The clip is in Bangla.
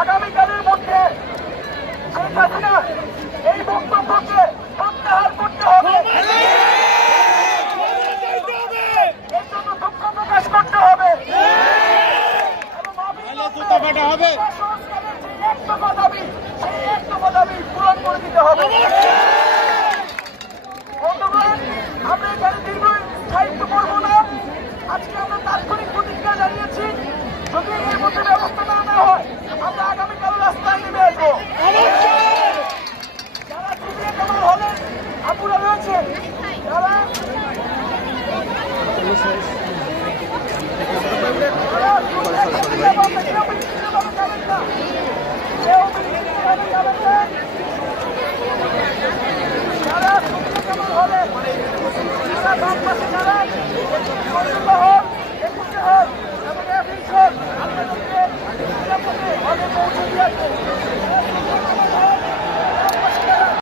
আগামীকালের মধ্যে শেখ হাসিনা এই বক্তব্যকে প্রত্যাহার করতে হবে, এর জন্য দুঃখ প্রকাশ করতে হবে সংস্কারের যে একদফা দাবি পূরণ করে দিতে হবে। বন্ধুগণ, আমরা এখানে দীর্ঘ স্থায়িত্ব করবো না। আজকে আমরা তাৎক্ষণিক প্রতিজ্ঞা জানিয়েছি, যদি এর মধ্যে ব্যবস্থা না নেওয়া হয় আমরা আগামীকাল রাস্তায় নেমে আসবো। যারা সিবিআই কামাল হলেন আপুরা রয়েছেন, যারা পৌঁছে দিয়ে